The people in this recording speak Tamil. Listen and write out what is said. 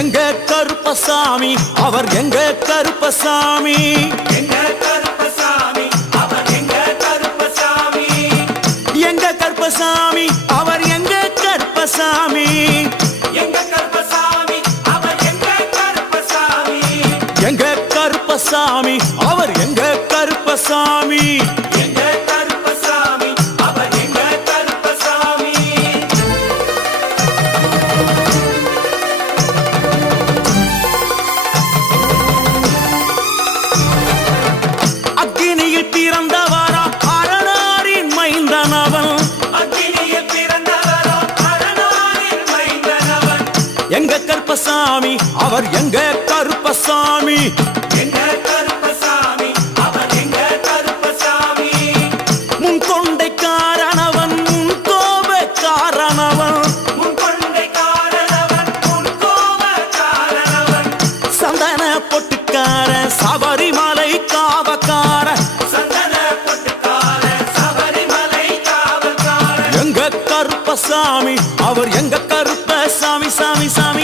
எங்க கருப்பசாமி அவர் எங்க கருப்பசாமி எங்க கருப்பசாமி அவர் எங்க கருப்பசாமி எங்க கருப்பசாமி அவர் எங்க கருப்பசாமி எங்க கருப்பசாமி அவர் எங்க கருப்பசாமி எங்க கருப்பசாமி அவர் எங்க கருப்பசாமி எங்க கருப்பசாமி அவர் எங்க கருப்பசாமி அக்கினியில் பிறந்தவரா அரணாரின் மைந்தனவன் அக்கினியில் பிறந்தவரோ அரணாரின் மைந்தனவன் எங்க கருப்பசாமி அவர் எங்க கருப்பசாமி எங்க கருப்பசாமி அவர் எங்க கருப்பசாமி முன் கொண்டைக்காரனவன் முன் கோபக்காரனவன் முன் கொண்டை காரணவன் முன் கோப காரணவன் சந்தன பொட்டுக்கார சபரிமலை காவக்கார சந்தன பொட்டுக்கார சபரிமலை காவல்கார எங்க கருப்பசாமி அவர் எங்க கருப்பசாமி சாமி சாமி